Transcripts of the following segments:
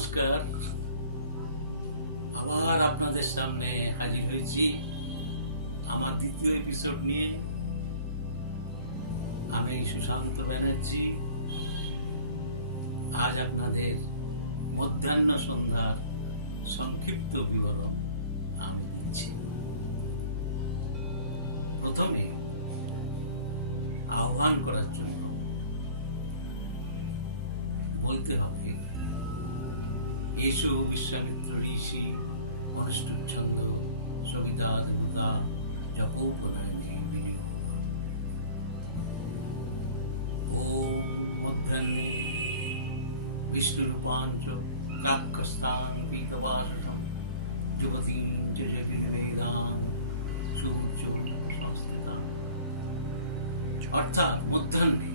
নমস্কার, আবার আপনাদের সামনে হাজির হয়েছি আমার দ্বিতীয় এপিসোড নিয়ে। আমি সুশান্ত ব্যানার্জি। আজ আপনাদের মধ্যাহ্ন সন্ধ্যার সংক্ষিপ্ত বিবরণ আমি দিচ্ছি। প্রথমে আহ্বান করার জন্য বলতে হবে, এসো বিশ্বামিত্র ঋষি, অনুষ্ঠুপ ছন্দ, সবিতা দেবতা, জপোপনায়নে ওম মধ্যাহ্নে বিষ্ণুরূপাঞ্চ প্রাক্কস্তান পীতবাসসম যুবতীং চ জগির্বেদান সূর্য সংস্থিতান। অর্থাৎ মধ্যাহ্নে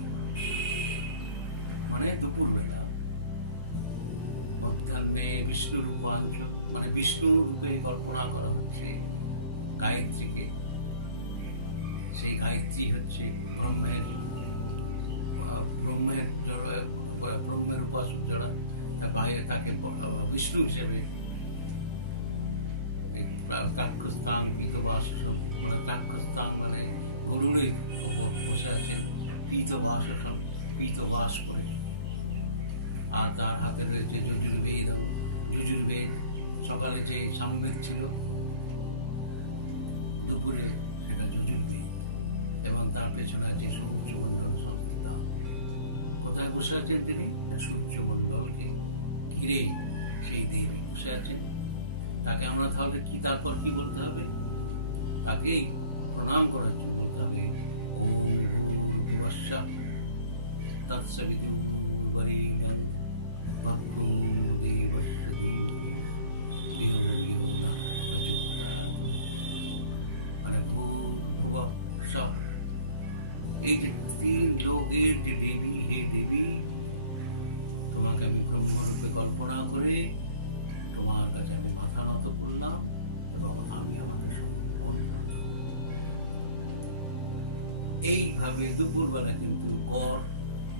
মানে দুপুরবেলা, মধ্যাহ্নে বিষ্ণু রূপাঞ্চ মানে বিষ্ণু রূপে কল্পনা করা হচ্ছে গায়ত্রীকে। সেই গায়ত্রী হচ্ছে ব্রহ্মের উপাসক যারা, বাইরে তাকে বিষ্ণু হিসেবে প্রাক্কস্থান পীতবাসসম, প্রাক্কস্থান মানে গরুড়ে বসে আছেন, পীতবাসসম পীতবাস করে, আর তার হাতে রয়েছে যজুর্বেদ। যজুর্বেদ সকালে যে সামবেদ ছিল, দুপুরে সেটা যজুর্বেদ, এবং তার পেছনে আছে সূর্যমণ্ডল সংস্থিত। কোথায় বসে আছেন তিনি? সূর্যমণ্ডলকে ঘিরে সেই দেবী বসে আছেন। তাকে আমরা তাহলে কি তারপর কি বলতে হবে? তাকেই প্রণাম করার জন্য বলতে হবে ওম তৎসবিতুর্বরেণ্যং ভর্গো দেবস্য ধীমহি ধিয়ো য়ো নঃ প্রচোদয়াৎ। মানে ভূর্ভুবস্বঃ, এই যে লোকের যে দেবী, হে দেবী, তোমাকে আমি ব্রহ্মরূপে কল্পনা করে তোমার কাছে আমি মাথা নত করলাম, এবং আমি আমাকে এইভাবে দুপুরবেলা কিন্তু কর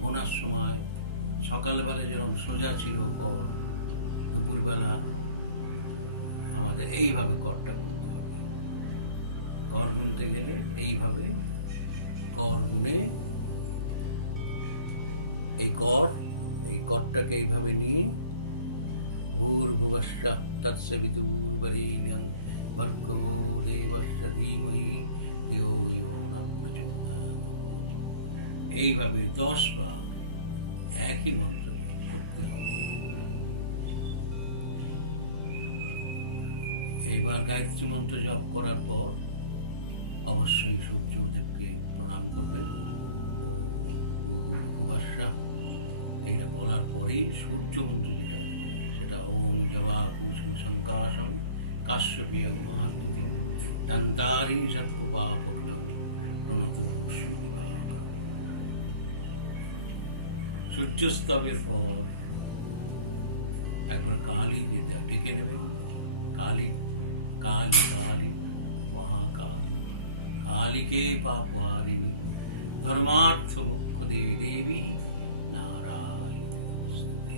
ওনার সময়, সকালবেলা যেরকম সোজা ছিল কর, দুপুরবেলা আমাদের এইভাবে করটা করতে হবে। কর গুনতে গেলে এইভাবে কর গুনে, এই করটাকে এইভাবে নিয়ে ভূর্ভুবস্য তৎসবিতুর্বরেণ্যং ভর্গো দেবস্য ধীমহি ধিয়ো য়ো নঃ প্রচোদয়াৎ। এইভাবে 10 বার একই মন্ত্র করতে হবে। এইবার গায়ত্রী মন্ত্র জপ করার পর অবশ্যই সূর্যদেবকে প্রণাম করবেন। এটা বলার পরেই সূর্য মন্ত্র যেটা, সেটা ওম জবা কুসুম শঙ্কাসন কাশ্যপীয় মহান্বিতি দন্তারি সর্বপাপগ্নং প্রণতং পুষ্পবিভাগ। সূর্যস্তবের পর একবার কালী ডেকে নেবেন। কালী কালী কালী মহাকালী, কালীকে পাপহারিণী ধর্মার্থ মুখ্যদে দেবী নারায়ণী নমস্তুতে।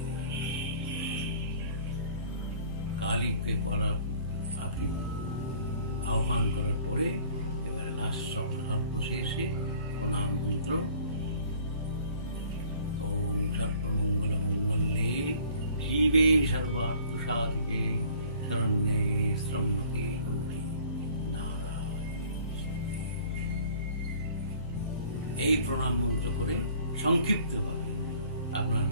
কালীকে বলার আপনি আহ্বান করার পরে এবারে লাস্ট শেষে প্রণাম মন্ত্র ওম সর্বমঙ্গল মঙ্গলে জীবে সর্বার্থ সাধিকে শরণ্যে ত্র্যম্বকে গৌরী নারায়ণী নমস্তুতে। এই প্রণাম মন্ত্র করে সংক্ষিপ্তভাবে আপনার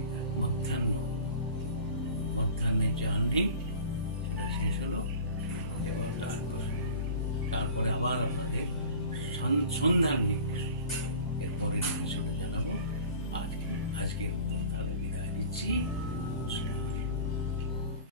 মধ্যাহ্নে যে আহ্নিক সেটা শেষ হলো, এবং তারপরে আবার আপনাদের সন্ধ্যার